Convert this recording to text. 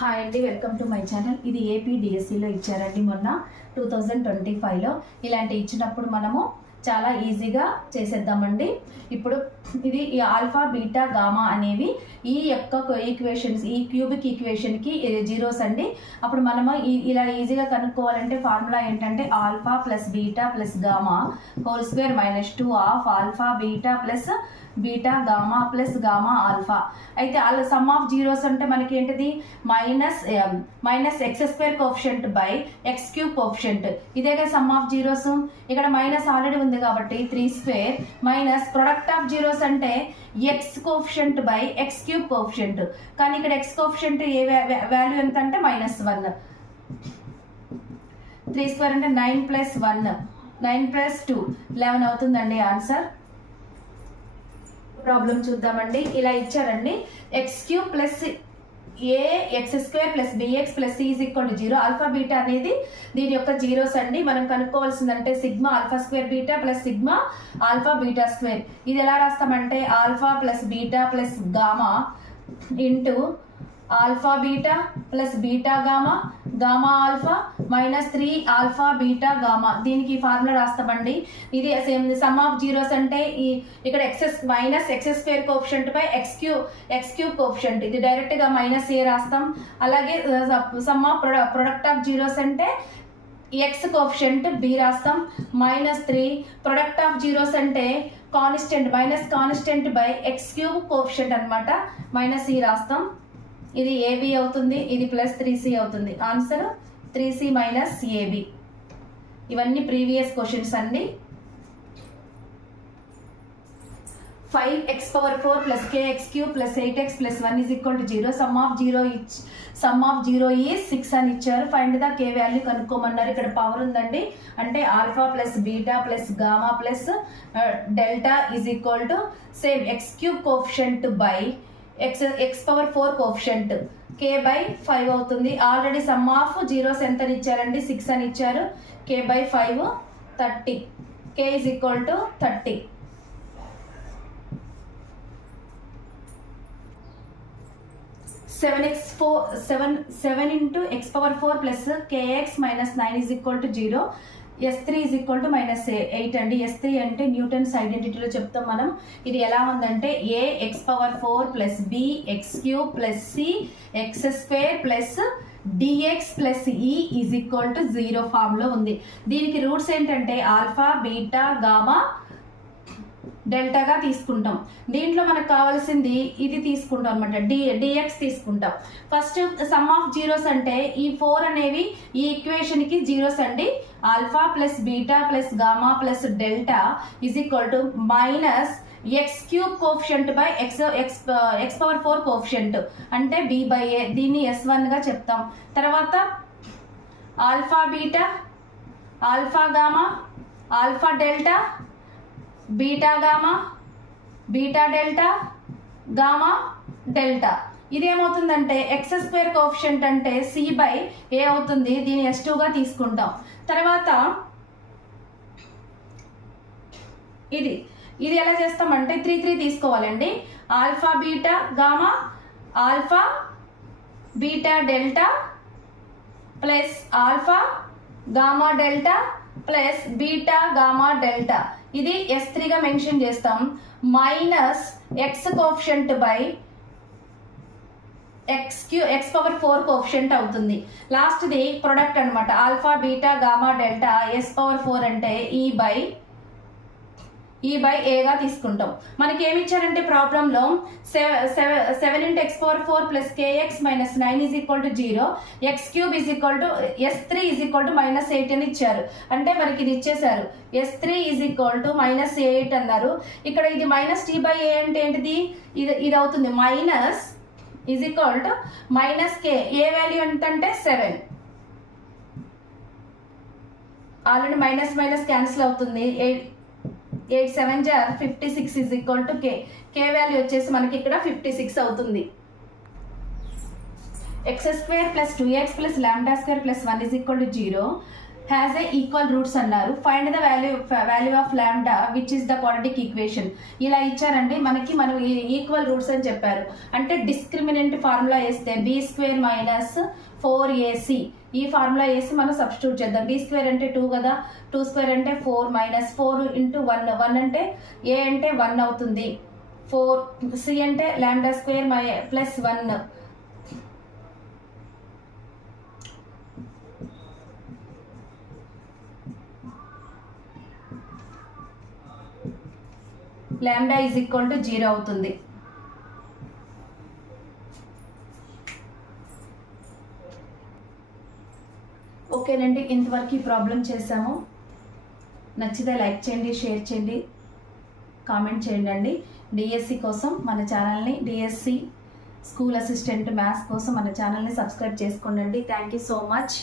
Hi అండి, welcome to my channel. ఇది ఏపీడిఎస్సిలో ఇచ్చారండి మొన్న 2025లో. ఇలాంటి ఇచ్చినప్పుడు మనము చాలా ఈజీగా చేసేద్దామండి. ఇప్పుడు ఇది ఈ ఆల్ఫా బీటా గామా అనేవి ఈ యొక్క ఈక్వేషన్స్, ఈ క్యూబిక్ ఈక్వేషన్కి జీరోస్ అండి. అప్పుడు మనము ఇలా ఈజీగా కనుక్కోవాలంటే ఫార్ములా ఏంటంటే alpha plus beta plus gamma whole square -2 of alpha beta plus beta gamma plus gamma alpha. అయితే సమ్ ఆఫ్ జీరోస్ అంటే మనకి ఏంటిది minus X square coefficient by x cube coefficient. ఇదేగా సమ్ ఆఫ్ జీరోస్. ఇక్కడ minus already ఉంది కాబట్టి 3² minus product of zeros అంటే X coefficient by x cube coefficient. కానీ ఇక్కడ ఎక్స్ కోఎఫిషియంట్ ఏ వాల్యూ ఎంత అంటే -1. 3² అంటే 9 + 1 9 + 2 11 అవుతుందండి ఆన్సర్. ప్రాబ్లం చూద్దామండి. ఇలా ఇచ్చారండి, x³ plus ax² plus bx plus c = 0. Alpha beta అనేది దీని యొక్క జీరోస్ అండి. మనం కనుక్కోవాల్సిందంటే sigma alpha square beta plus sigma alpha beta square. ఇది ఎలా రాస్తామంటే alpha plus beta plus gamma into alpha beta plus beta gamma gamma alpha -3 alpha beta gamma. దీనికి ఫార్ములా రాస్తామండి. ఇది సమ్ ఆఫ్ జీరోస్ అంటే ఇక్కడ -x² coefficient by x cube coefficient. ఇది direct గా -a రాస్తాం. అలాగే some of product of zeros అంటే ఎక్స్ కోఎఫిషియంట్ బి రాస్తాం. -3 ప్రొడక్ట్ ఆఫ్ జీరోస్ అంటే constant by x cube coefficient అనమాట. -c రాస్తాం. ఇది ab అవుతుంది, ఇది +3c అవుతుంది. Answer 3c - ab. ఇవన్నీ ప్రీవియస్ క్వశ్చన్స్ అండి. 5x⁴ + kx³ + 8x + 1 = 0. Some of zero is 6 అని ఇచ్చారు. ఫైండ్ ద k వాల్యూ కనుక్కోమన్నారు. ఇక్కడ పవర్ ఉందండి, అంటే alpha plus beta plus gamma plus delta = same x³ coefficient by x⁴ coefficient k/5 అవుతుంది. Already some of zeros ఎంత ఇచ్చారండి, 6 అని ఇచ్చారు. k/5 30. k = 30. 7 × x⁴ plus kx - 9 = 0. S3 = -8 అండి. S3 అంటే న్యూటన్స్ ఐడెంటిటీలో చెప్తాం మనం. ఇది ఎలా ఉందంటే ax⁴ plus bx³ plus cx² plus dx plus e = 0 form లో ఉంది. దీనికి రూట్స్ ఏంటంటే ఆల్ఫా బీటా గామా డెల్టాగా తీసుకుంటాం. దీంట్లో మనకు కావాల్సింది ఇది తీసుకుంటాం అనమాట, dx తీసుకుంటాం. ఫస్ట్ సమ్ ఆఫ్ జీరోస్ అంటే ఈ 4 అనేవి ఈ ఈక్వేషన్ కి జీరోస్ అండి. Alpha plus beta plus gamma plus delta - x³ coefficient by x⁴ coefficient అంటే b/a. దీన్ని S1 గా చెప్తాం. తర్వాత alpha beta alpha gamma alpha delta beta gamma beta delta gamma delta. ఇదేమవుతుందంటే x² కోఎఫిషియంట్ అంటే c/a అవుతుంది. దీన్ని S2 గా తీసుకుంటాం. తర్వాత ఇది ఎలా చేస్తామంటే 3 తీసుకోవాలండి. Alpha beta gamma alpha beta delta plus alpha gamma delta plus beta gamma delta. ఇది S3 గా మెన్షన్ చేస్తాం. -x coefficient by x⁴ coefficient అవుతుంది. లాస్ట్ ది ప్రొడక్ట్ అనమాట. Alpha beta gamma delta S⁴ అంటే e బై a గా తీసుకుంటాం. మనకి ఏమి ఇచ్చారంటే ప్రాబ్లంలో 7 × x⁴ plus kx - 9 = 0. x³ S3 -8 అని ఇచ్చారు. అంటే మనకి ఇది ఇచ్చేసారు. S3 -8 అన్నారు. ఇక్కడ ఇది -t/a అంటే ఏంటిది, ఇది అవుతుంది. -k. ఏ వాల్యూ ఎంత అంటే 7. ఆల్రెడీ మైనస్ క్యాన్సిల్ అవుతుంది. 8 × 7 = 56 k. k వాల్యూ వచ్చేసి మనకి ఇక్కడ 56 అవుతుంది. x² + 2x + λ² + 1 = 0. Has a equal roots అన్నారు. Find the value of lambda which is the quadratic equation. ఇలా ఇచ్చారండి మనకి, మనం ఈక్వల్ రూట్స్ అని చెప్పారు. అంటే డిస్క్రిమినెంట్ ఫార్ములా వేస్తే b² - 4ac, ఈ ఫార్ములా వేసి మనం సబ్స్టిట్యూట్ చేద్దాం. b² అంటే 2 కదా, 2² అంటే 4 - 4 × 1, 1 అంటే a అంటే 1 అవుతుంది, 4 c అంటే λ² + 1. లాంబ్డా = 0 అవుతుంది. ఓకేనండి, ఇంతవరకు ఈ ప్రాబ్లం చేసాము. నచ్చితే లైక్ చేయండి, షేర్ చేయండి, కామెంట్ చేయండి అండి. డిఎస్సి కోసం మన ఛానల్ని, డిఎస్సి స్కూల్ అసిస్టెంట్ మ్యాథ్స్ కోసం మన ఛానల్ని సబ్స్క్రైబ్ చేసుకోండి. Thank you so much.